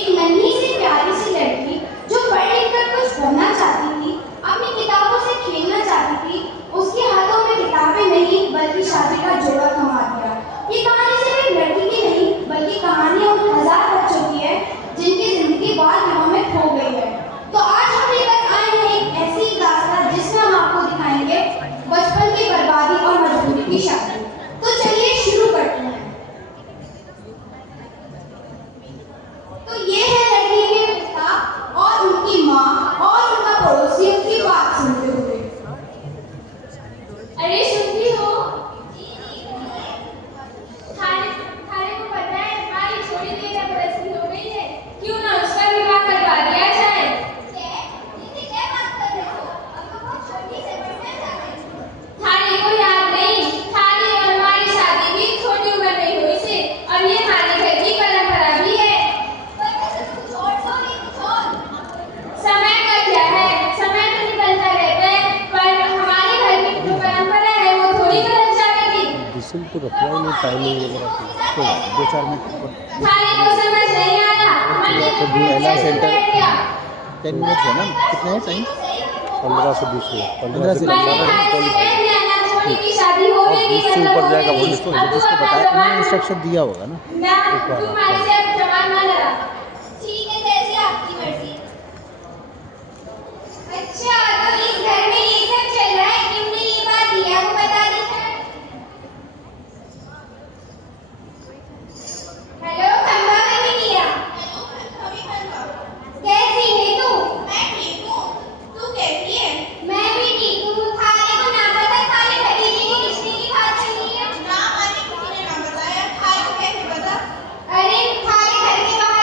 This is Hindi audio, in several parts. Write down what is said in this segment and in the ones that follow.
एक नन्ही सी प्यारी सी लड़की जो पढ़ लिख कर कुछ बनना चाहती थी, अपनी किताबों से खेलना चाहती थी, उसके हाथों में किताबें नहीं बल्कि शादी का जोड़ा थमा दिया। ये कहानी सिर्फ एक लड़की की नहीं बल्कि कहानी उन हजार बच्चों की है जिनकी जिंदगी बाल विवाह में खो गई है। तो आज हम लेकर आए हैं एक ऐसी दास्तां जिसमें हम आपको दिखाएंगे बचपन की बर्बादी और मजबूरी की शादी। तो चलिए शुरू करते हैं। तो ये है लड़की के पिता और उनकी माँ और उनका पड़ोसी उनकी बात सुनते हुए। अरे सुनती हो? थाने थाने को पता है हमारी छोटी बेटा बरस की हो गई है, क्यों ना उसका विवाह करवा दिया जाए। क्या बात कर रहे हो? अब तो बहुत छोटी से बढ़ने जा रही हो। थाने को याद नहीं, थाने और हमारी शादी भी छोटी उम्र में हुई थी और ये हमारे घर की परंपरा भी है। पर वैसे तो कुछ और तो नहीं कुछ और। समय का क्या है, समय तो निकलता रहता है, पर हमारे घर की जो परंपरा है वो थोड़ी बदल जाएगी। डिसल तो रखवा ही नहीं टाइमिंग वगैरह की तो 2-4 मिनट थाने को समझ नहीं आया, हमने तो पहला सेंटर बैठ गया। 10 मिनट्स है ना, कितने हैं टाइम? 15 से 20 15 से मैंने 15 थाने से कह क्वालिफाई दिया ना, छोटी की शादी हो और गई 20 से ऊपर जाएगा वो जिसको जिसको बताया उन्होंने इंस्ट्रक्शन दिया होगा ना एक बार तुम्हारे से अब जवान ना लगा। ठीक है जैसी आपकी मर्जी। अच्छा तो इस घर में ये सब चल रहा है, तुमने ये बात दिया वो बता दी सर। हेलो खंबा में भी दिया। हेलो कभी खंबा। कैसी है तू? मैं ठीक हूँ। तू कैसी है? मैं भी ठीक हूँ। थाने को ना पता थाने भतीजी को रिश्ते की बात चली है। ना माने किसी ने ना बताया। थाने को कैसे पता? अरे थाने घर के बाहर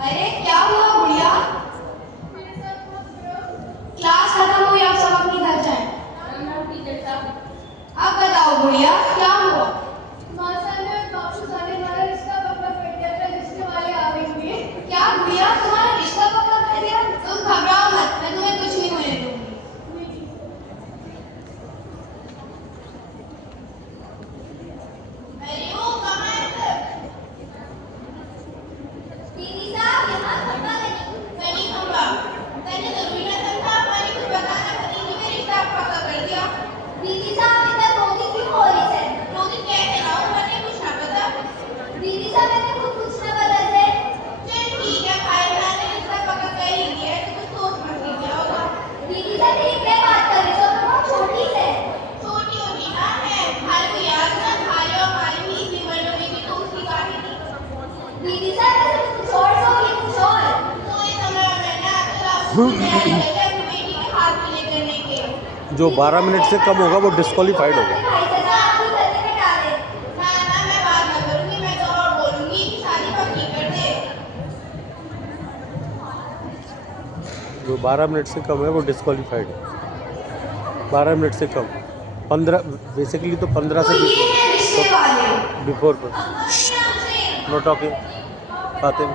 अरे क्या हुआ गुड़िया? क्लास खत्म हुई, अब सब अपनी घर जाएं। अब बताओ गुड़िया क्या हुआ? क्या गुड़िया तुम्हारा रिश्ता पक्का कर दिया? तुम घबराओ मत, मैं तुम्हें कुछ नहीं होने दूंगी। अरे ओ कहाँ है सब? दीदी साहब यहाँ खंबा नहीं खंबा। मैंने जरूरी ना समझा, हमारी कुछ बताना भतीजी में रिश्ता पक्का कर दिया। दीदी साहब इतना रोती क्यों हो रही है? रोती कैसे ना हो, मैंने कुछ ना पता। दीदी साहब मैंने खुद कुछ ना पता है। चल ठीक है, भाई मैंने रिश्ता पक्का कर ही दिया है, तो कुछ सोच मत के क्या होगा। दीदी साहब ये क्या बात कर रही हो? तुम बहुत छोटी है। छोटी होती ना है, भाई को याद ना, भाई और हमारी भी इसी उम्र में भी तो उसकी काटी थी। दीदी साहब ऐसे कुछ और सोगी, कुछ और तो ये समय मैंने आपसे अपनी बेटी के हाथ में करने के जो 12 मिनट से कम होगा वो डिस्क्वालीफाइड होगा। भाई सजा आपकी गलती में डाले ना मैं बात ना करूंगी, मैं तो और बोलूंगी कि शादी पक्की कर दे। जो 12 मिनट से कम है वो डिस्क्वालीफाइड है। 12 मिनट से कम 15 बेसिकली तो 15 से तो ये है रिश्ते वाले। बिफोर नो टॉकिंग बातें